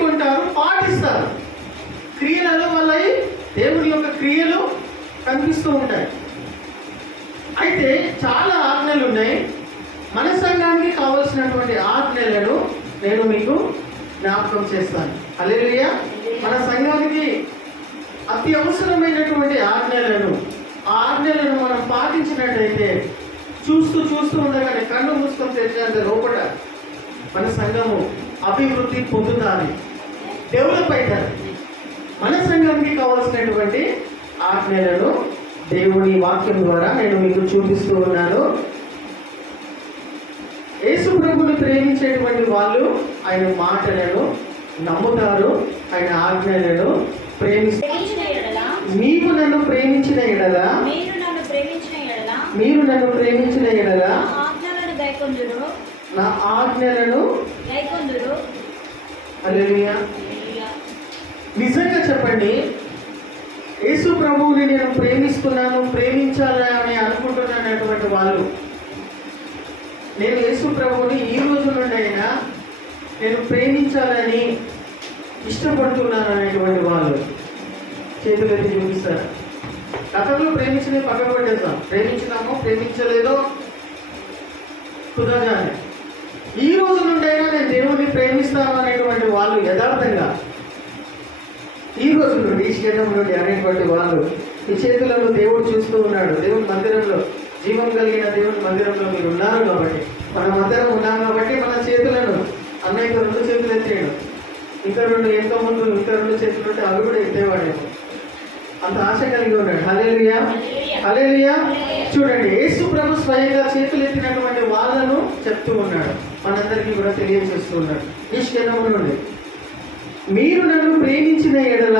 గైకొంటారు, పాటిస్తారు. క్రియలలో వల్ల దేవుని యొక్క క్రియలు కనిపిస్తూ ఉంటాయి. అయితే చాలా ఆజ్ఞలు ఉన్నాయి. మన సంఘానికి కావలసినటువంటి ఆజ్ఞలను నేను మీకు జ్ఞాపకం చేస్తాను. హల్లెలూయా. మన సంఘానికి అతి అవసరమైనటువంటి ఆజ్ఞలను, ఆ ఆజ్ఞలను మనం పాటించినట్టయితే చూస్తూ ఉండగానే కన్ను మూసుకొని తెరిచేంత లోపల మన సంఘము అభివృద్ధి పొందుతారు, డెవలప్ అవుతారు. మన సంఘానికి కావాల్సినటువంటి ఆజ్ఞలను దేవుని వాక్యం ద్వారా నేను మీకు చూపిస్తూ ఉన్నాను. యేసు ప్రభువుని ప్రేమించేటువంటి వాళ్ళు ఆయన మాటలను నమ్ముతారు, ఆయన ఆజ్ఞలను ప్రేమిస్తారు. నీవు నన్ను ప్రేమించిన ఎడల, మీరు నన్ను ప్రేమించిన ఎడల నా ఆజ్ఞలను గైకొందురు. హల్లెలూయా. నిజంగా చెప్పండి, యేసు ప్రభువుని నేను ప్రేమిస్తున్నాను, ప్రేమించాలని అనుకుంటున్నటువంటి వాళ్ళు, నేను యేసు ప్రభువుని ఈ రోజు నుండి అయినా నేను ప్రేమించాలని ఇష్టపడుతున్నాను అనేటువంటి వాళ్ళు చేతులు ఎత్తి చూపిస్తారు. గతంలో ప్రేమించినవి పక్కన పెట్టేస్తాం, ప్రేమించినామో ప్రేమించలేదో కుదరగానే ఈ రోజు నుండి అయినా నేను దేవుణ్ణి ప్రేమిస్తాను అనేటువంటి వాళ్ళు యథార్థంగా ఈ రోజు నుండి, ఈ క్షేత్రం నుండి అనేటువంటి వాళ్ళు, ఈ చేతులను దేవుడు చూస్తూ ఉన్నాడు. దేవుని మందిరంలో, జీవం కలిగిన దేవుని మందిరంలో మీరు ఉన్నారు కాబట్టి, మనం అందరం ఉన్నాం కాబట్టి మన చేతులను, అన్నయ్యకు 2 చేతులు ఎత్తేయడం, ఇంకా 2 ఎంతో ముందు ఇంకా 2 చేతులు ఉంటే అవి కూడా ఎత్తేవాడేమో, అంత ఆశ కలిగి ఉన్నాడు. హల్లెలూయా, హల్లెలూయా. చూడండి, యేసు ప్రభు స్వయంగా చేతులు ఎత్తినటువంటి వాళ్ళను చెప్తూ ఉన్నాడు, మనందరికీ కూడా తెలియజేస్తూ ఉన్నాడు. ఈ క్షణం నుండి మీరు నన్ను ప్రేమించిన ఎడల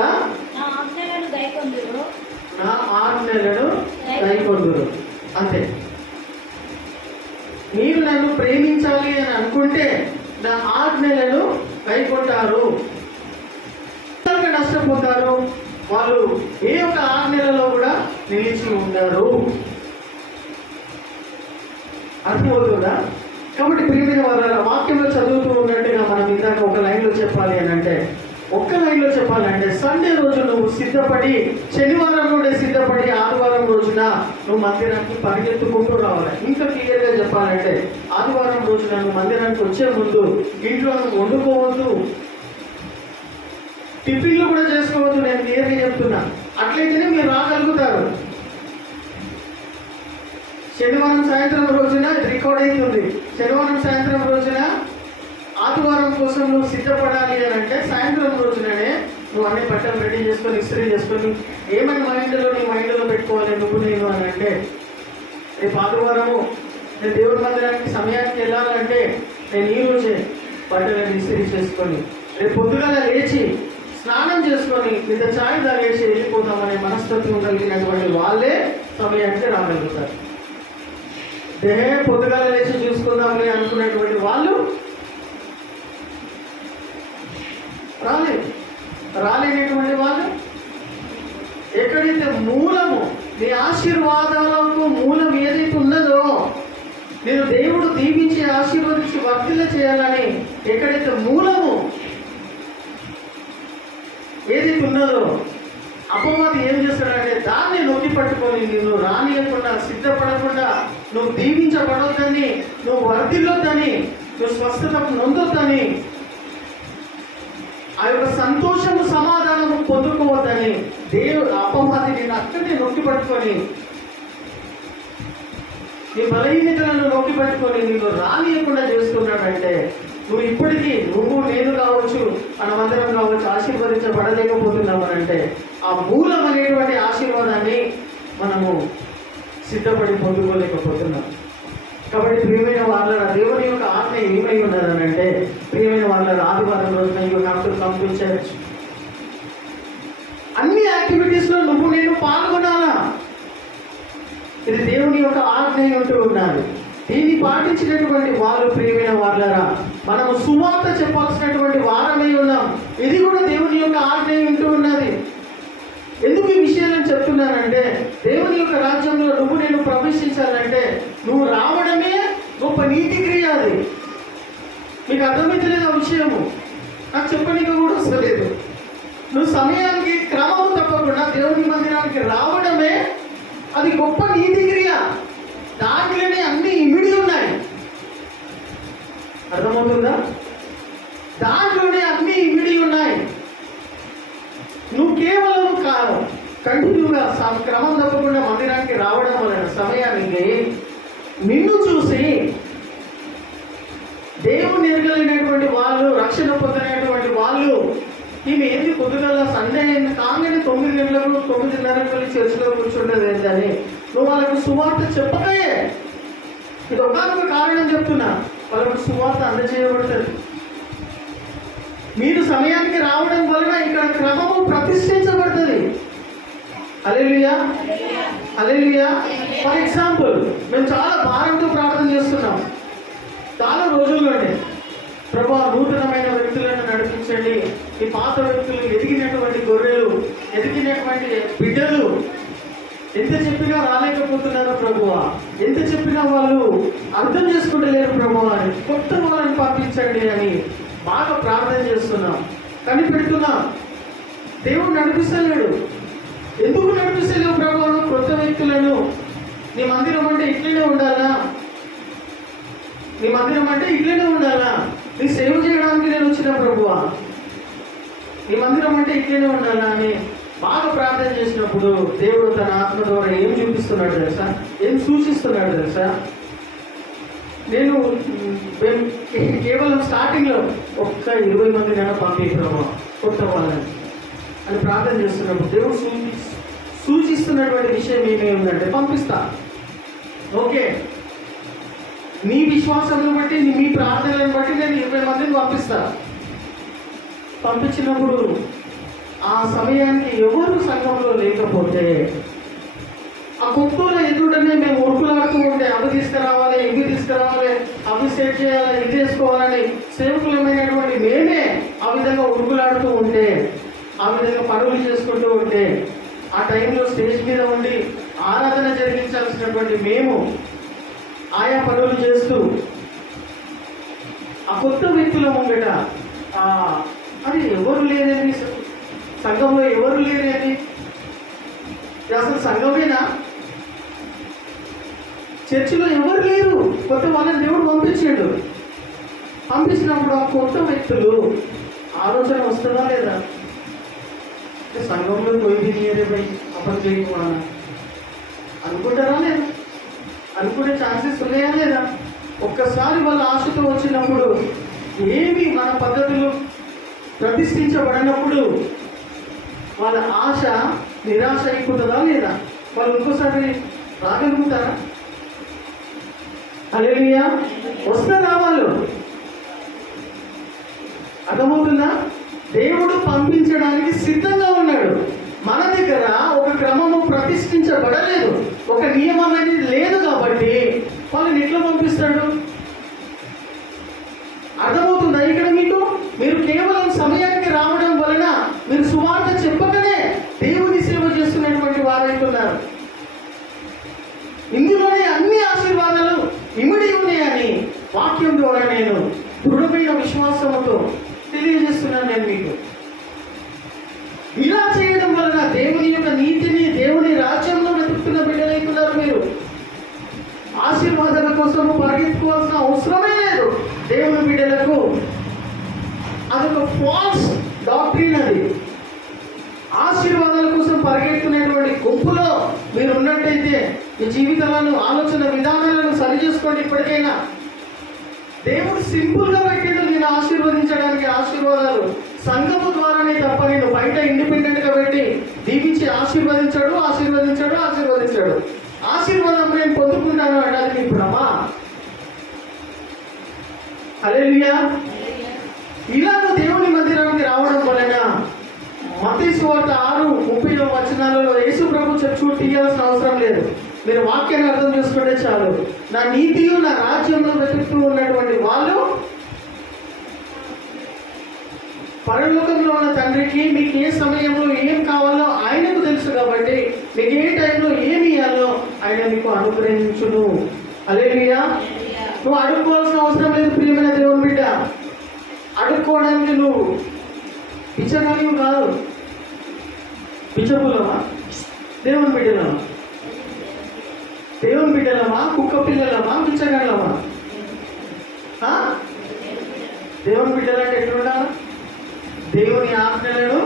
నా ఆజ్ఞలను గైకొందురు. అంతే. మీరు నన్ను ప్రేమించాలి అని అనుకుంటే నా ఆజ్ఞలను గైకొంటారు. నష్టపోతారు వాళ్ళు, ఏ ఒక్క ఆజ్ఞలలో కూడా నిలిచి ఉండరు. అర్థమవుతుందా? కాబట్టి ప్రియమైన వారు, వాక్యంలో చదువుతూ ఉన్నట్టుగా మనం ఇందాక ఒక లైన్లో చెప్పాలి అని అంటే, ఒక్క లైన్లో చెప్పాలంటే, సండే రోజు నువ్వు సిద్ధపడి, శనివారం నుండి సిద్ధపడి, ఆదివారం రోజున నువ్వు మందిరానికి పరిగెత్తుకుంటూ రావాలి. ఇంకా క్లియర్గా చెప్పాలంటే, ఆదివారం రోజున నువ్వు మందిరానికి వచ్చే ముందు ఇంట్లో నువ్వు వండుకోవద్దు, టిఫిన్లు కూడా చేసుకోవద్దు. నేను క్లియర్గా చెప్తున్నా. అట్లయితేనే మీరు రాగలుగుతారు. శనివారం సాయంత్రం రోజున రికార్డ్ అవుతుంది. శనివారం సాయంత్రం రోజున ఆదివారం కోసం నువ్వు సిద్ధపడాలి అని అంటే, సాయంత్రం రోజుననే నువ్వు అన్ని బట్టలు రెడీ చేసుకొని, ఇస్త్రీ చేసుకొని, ఏమైనా నీ మైండ్లో పెట్టుకోవాలి నువ్వు నేను అని అంటే, రేపు ఆదివారము నేను దేవుడి మందిరానికి సమయానికి వెళ్ళాలంటే నేను ఈ రోజే బట్టలను ఇస్త్రీ చేసుకొని, రేపు పొద్దుగాల లేచి స్నానం చేసుకొని ఇంత ఛాయ్ తాగేసి వెళ్ళిపోతామనే మనస్తత్వం కలిగినటువంటి వాళ్ళే సమయానికి రాగలుగుతారు. పొద్దుగాల లేచి చూసుకుందామని అనుకునేటువంటి వాళ్ళు రాలేనటువంటి వాళ్ళు, ఎక్కడైతే మూలము, నీ ఆశీర్వాదాలకు మూలం ఏదైతే ఉన్నదో, నేను దేవుడు దీవించి ఆశీర్వదించి వర్తిల్ల చేయాలని ఎక్కడైతే మూలము ఏదైతే ఉన్నదో, అపవాది ఏం చేస్తాడంటే దాన్ని నొక్కి పట్టుకొని నువ్వు రానియకుండా, సిద్ధపడకుండా, నువ్వు దీవించబడొద్దని, నువ్వు వర్ధిల్లొద్దని, నువ్వు స్వస్థత నొందొద్దని, ఆ యొక్క సంతోషము సమాధానము పొందుకోవద్దని అపవాది నేను అక్కడే నొక్కి పట్టుకొని, నీ బలహీనతలను నొక్కి పట్టుకొని నీకు రానియకుండా చేస్తున్నాడంటే, నువ్వు ఇప్పటికీ నువ్వు నేను కావచ్చు, మనమందరం కావచ్చు ఆశీర్వదించబడలేకపోతున్నామనంటే, ఆ మూలం అనేటువంటి ఆశీర్వాదాన్ని మనము సిద్ధపడి పొందుకోలేకపోతున్నాం. కాబట్టి ప్రియమైన వాళ్ళ దేవుని యొక్క ఆజ్ఞ ఏమై ఉన్నదని అంటే, ప్రియమైన వాళ్ళ ఆదివారం రోజున you have to come to church. అన్ని యాక్టివిటీస్లో నువ్వు నేను పాల్గొనాలా. ఇది దేవుని యొక్క ఆజ్ఞ ఉంటూ ఉన్నది. దీన్ని పాటించినటువంటి వాళ్ళు ప్రియమైన వాళ్ళరా, మనము సువార్త చెప్పాల్సినటువంటి వారమై ఉన్నాం. ఇది కూడా దేవుని యొక్క ఆజ్ఞ ఉంటూ ఉన్నది. ఎందుకు ఈ విషయాలను చెప్తున్నానంటే, దేవుని యొక్క రాజ్యంలో నువ్వు నేను ప్రవేశించాలంటే నువ్వు రావడమే గొప్ప నీతి క్రియ. అది మీకు అర్థమైతలేదు ఆ విషయము. నాకు చెప్పనీకి కూడా వస్తలేదు. నువ్వు సమయానికి క్రమము తప్పకుండా దేవుని మందిరానికి రావడమే అది గొప్ప నీతి క్రియ. దాంట్లోనే అన్ని ఇమిడి ఉన్నాయి. అర్థమవుతుందా? దాంట్లోనే అన్ని ఇమిడి ఉన్నాయి. నువ్వు కేవలం కంటిన్యూగా క్రమం తప్పకుండా మందిరానికి రావడం వలన సమయానికి నిన్ను చూసి దేవుని ఎరగలేనటువంటి వాళ్ళు, రక్షణ పొందలేనటువంటి వాళ్ళు, ఈమె ఏంది పొద్దుగల సండే కాగానే 9 గంటలకు 9:30కి వెళ్ళి చర్చిలో కూర్చుంటుంది ఏంటని నువ్వు వాళ్ళకు సువార్త చెప్పకయే. ఇది ఒకనొక కారణం చెప్తున్నా, వాళ్ళకు సువార్త అందజేయబడుతుంది. మీరు సమయానికి రావడం వలన ఇక్కడ క్రమము ప్రతిష్ఠించబడుతుంది. హల్లెలూయా, హల్లెలూయా. ఫర్ ఎగ్జాంపుల్, మేము చాలా భారంతో ప్రార్థన చేస్తున్నాం చాలా రోజుల్లోనే. ప్రభువా, నూతనమైన వ్యక్తులను నడిపించండి. ఈ పాత వ్యక్తులు, ఎదిగినటువంటి గొర్రెలు, ఎదిగినటువంటి బిడ్డలు ఎంత చెప్పినా రాలేకపోతున్నారు ప్రభువా, ఎంత చెప్పినా వాళ్ళు అర్థం చేసుకుంటలేరు ప్రభువా అని, కొత్త వాళ్ళని పంపించండి అని బాగా ప్రార్థన చేస్తున్నాం, కనిపెడుతున్నాం. దేవుడు నడిపిస్తలేడు. ఎందుకు నడిపిస్తలేవు ప్రభువా? కొత్త వ్యక్తులను నీ మందిరం అంటే ఇట్లనే ఉండాలా, నీ మందిరం అంటే ఇట్లనే ఉండాలా, నీ సేవ చేయడానికి నేను వచ్చిన ప్రభువా, నీ మందిరం అంటే ఇట్లనే ఉండాలా అని బాగా ప్రార్థన చేసినప్పుడు దేవుడు తన ఆత్మ ద్వారా ఏం చూపిస్తున్నాడు తెలుసా, ఏం సూచిస్తున్నాడు తెలుసా? నేను కేవలం స్టార్టింగ్లో ఒక్క 20 మందినైనా పంపి ప్రభువా కొత్త వాళ్ళని అని ప్రార్థన చేస్తున్నప్పుడు దేవుడు సూచిస్తున్నటువంటి విషయం ఏమేమి ఉందంటే, పంపిస్తా, ఓకే, నీ విశ్వాసాలను బట్టి, మీ ప్రార్థనలను బట్టి నేను 20 మందిని పంపిస్తా. పంపించినప్పుడు ఆ సమయానికి ఎవరు సంఘంలో లేకపోతే ఆ కుక్కల ఎదుటనే మేము ఉరుకులాడుతూ ఉంటే, అవి తీసుకురావాలి, ఇవి తీసుకురావాలి, అవి సెట్ చేయాలి, ఇది చేసుకోవాలని సేవకులమైనటువంటి మేమే ఆ విధంగా ఉరుకులాడుతూ ఉంటే, ఆ విధంగా పనులు చేసుకుంటూ ఉంటే, ఆ టైంలో స్టేజ్ మీద ఉండి ఆరాధన జరిగించాల్సినటువంటి మేము ఆయా పనులు చేస్తూ ఆ కొత్త వ్యక్తుల ముంగట అది ఎవరు లేరని, సంఘంలో ఎవరు లేరని, అసలు సంఘమేనా, చర్చిలో ఎవరు లేరు, కొత్త వాళ్ళని దేవుడు పంపించాడు. పంపించినప్పుడు ఆ కొత్త వ్యక్తులు ఆలోచన వస్తుందా లేదా, సంఘంలో పోయి నీరే పోయి అప్పటి చేయకుండా అనుకుంటారా లేదా, అనుకునే ఛాన్సెస్ ఉన్నాయా లేదా? ఒక్కసారి వాళ్ళ ఆశతో వచ్చినప్పుడు ఏమి మన పద్ధతులు ప్రతిష్ఠించబడినప్పుడు వాళ్ళ ఆశ నిరాశ అయిపోతుందా లేదా? వాళ్ళు ఇంకోసారి రాగలుగుతారా? హల్లెలూయా. వస్తారా వాళ్ళు? అర్థమవుతుందా? దేవుడు పంపించడానికి సిద్ధంగా ఉన్నాడు. మన దగ్గర ఒక క్రమము ప్రతిష్ఠించబడలేదు, ఒక నియమం అనేది లేదు కాబట్టి వాళ్ళని ఎట్లా పంపిస్తాడు? అర్థమవుతుందా ఇక్కడ మీకు? మీరు కేవలం సమయానికి రావడం వలన మీరు సువార్త చెప్పకనే దేవుని సేవ చేస్తున్నటువంటి వారైతున్నారు. ఇందులోనే అన్ని ఆశీర్వాదాలు ఇమిడి ఉన్నాయని వాక్యం ద్వారా నేను దృఢమైన విశ్వాసంతో తెలియజేస్తున్నాను. నేను మీకు ఇలా చేయడం వలన దేవుని యొక్క నీతిని, దేవుని రాజ్యంలో వెతుకుతున్న బిడ్డలైతున్నారు. మీరు ఆశీర్వాదాల కోసం పరిగెత్తుకోవాల్సిన అవసరమే లేదు. దేవుని బిడ్డలకు అదొక ఫాల్స్ డాక్ట్రిన్. అది ఆశీర్వాదాల కోసం పరిగెత్తున్నటువంటి గుంపులో మీరు ఉన్నట్టయితే మీ జీవితాలను, ఆలోచన విధానాలను సరి చేసుకోండి. ఇప్పటికైనా దేవుడు సింపుల్గా పెట్టాడు నేను ఆశీర్వదించడానికి. ఆశీర్వాదాలు సంఘము ద్వారానే తప్ప నేను బయట ఇండిపెండెంట్గా పెట్టి దీవించి ఆశీర్వదించాడు. ఆశీర్వాదం నేను పొందుకుంటాను అంటే అది నీ భ్రమ. హల్లెలూయా. ఇలాగ దేవుని మందిరానికి రావడం వలన మత్తయి సువార్త 6:30 యేసు ప్రభు చుట్టూ తీయాల్సిన అవసరం లేదు. మీరు వాక్యాన్ని అర్థం చేసుకుంటే చాలు. నా నీతియు నా రాజ్యంలో వెతుకుతూ ఉన్నటువంటి వాళ్ళు పరలోకంలో ఉన్న తండ్రికి మీకు ఏ సమయంలో ఏం కావాలో ఆయనకు తెలుసు కాబట్టి మీకు ఏ టైంలో ఏమి ఇవ్వాలో ఆయన మీకు అడుక్కోవడానికి నువ్వు పిచ్చగానివి కాదు. పిచ్చపుల్లమా? దేవుని బిడ్డలమా? దేవుని బిడ్డలమా? కుక్క పిల్లలమా? పిచ్చగాళ్ళమా? దేవుని బిడ్డలంటే ఎట్లుండాలి? దేవుని ఆజ్ఞలను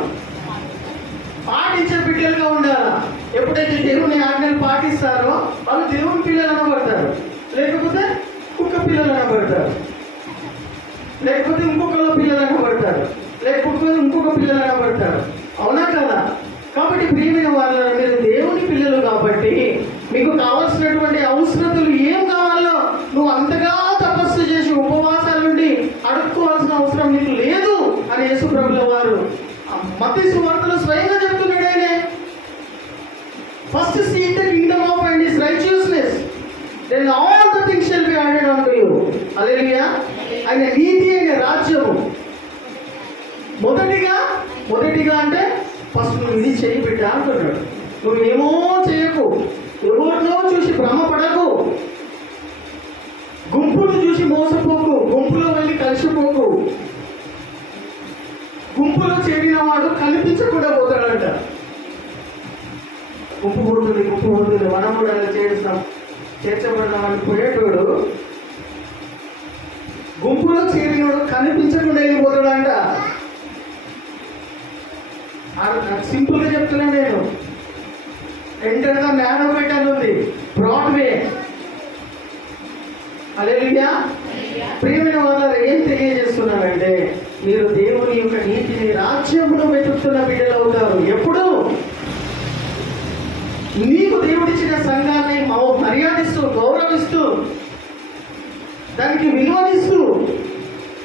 పాటించే బిడ్డలుగా ఉండాలా. ఎప్పుడైతే దేవుని ఆజ్ఞలు పాటిస్తారో వాళ్ళు దేవుని పిల్లలు అనబడతారు, లేకపోతే కుక్క పిల్లలు అనబడతారు, లేకపోతే ఇంకొకళ్ళ పిల్లలు అనబడతారు, లేకపోతే ఇంకొక పిల్లలు అనబడతారు. అవునా కదా? కాబట్టి ప్రియమైన వాళ్ళ మీరు దేవుని పిల్లలు కాబట్టి మీకు కావాల్సినటువంటి అవసరతలు ఏం కావాలో నువ్వు అంతగా తపస్సు చేసి ఉపవాసాల నుండి అడుక్కోవాల్సిన అవసరం నీకు లేదు అని యేసు ప్రభుల వారు మత్తయి సువార్తలో స్వయంగా చెప్తున్నాడు. ఆయనే first seek the kingdom of and his righteousness, then all the things shall be added on to you. హల్లెలూయా. ఆయన నీతి అయిన రాజ్యము మొదటిగా అంటే ఫస్ట్ నువ్వు ఇది చేయి బిడ్డ అంటున్నాడు. నువ్వేమో చేయకు, ఎవరినో చూసి భ్రమపడకు, గుంపును చూసి మోసపోకు, గుంపులో వెళ్ళి కలిసిపోకు. గుంపులో చేరిన వాడు కనిపించకుండా పోతాడంట. గుంపు పుడుతుంది, మనం కూడా అలా చేర్చబడదామని పోయేటోడు గుంపులో చేరినోడు కనిపించకుండా వెళ్ళిపోతాడంట. సింపుల్ గా చెప్తున్నా నేను. ఎంటర్ ద నారో వే అని ఉంది, బ్రాడ్వే. హల్లెలూయా. ప్రియమైన వాళ్ళు ఏం తెలియజేస్తున్నారంటే మీరు దేవుని యొక్క నీతిని రాజ్యమును వెతుకుతున్న బిడ్డలు అవుతారు. ఎప్పుడు నీకు దేవుడిచ్చిన సంఘాన్ని మర్యాదిస్తూ, గౌరవిస్తూ, దానికి విలువనిస్తూ,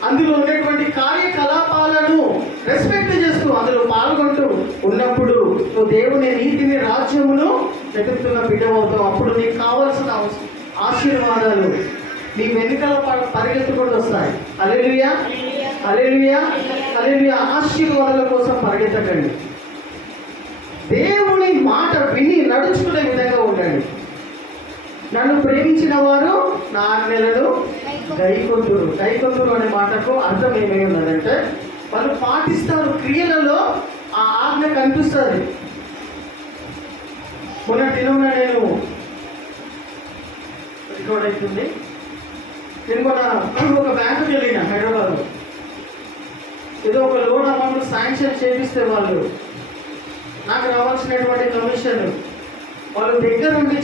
అందులో ఉన్నటువంటి కార్యకలాపాలను రెస్పెక్ట్ చేస్తూ అందులో పాల్గొంటూ ఉన్నప్పుడు నువ్వు దేవుని నీతిని రాజ్యమును వెతుకుతున్న బిడ్డవవుతావు. అప్పుడు నీకు కావలసిన ఆశీర్వాదాలు నీ వెనుకల పరిగెత్తుకుంటూ వస్తాయి. హల్లెలూయా, హల్లెలూయా, హల్లెలూయా. ఆశీర్వాదాల కోసం పరిగెత్తకండి. దేవుని మాట విని నడుచుకునే విధంగా ఉండండి. నన్ను ప్రేమించిన వారు నా ఆజ్ఞలను గైకొందురు అనే మాటకు అర్థం ఏమై ఉన్నదంటే వాళ్ళు పాటిస్తారు, క్రియలలో ఆ ఆజ్ఞ కనిపిస్తుంది. మొన్న దినంలో నేను రికార్డ్ అవుతుంది. నేను కూడా ఒక బ్యాంకుకి వెళ్ళిన హైదరాబాద్. ఏదో ఒక లోన్ అమౌంట్ శాంక్షన్ చేపిస్తే వాళ్ళు నాకు రావాల్సినటువంటి కమిషన్ వాళ్ళు దగ్గర ఉండి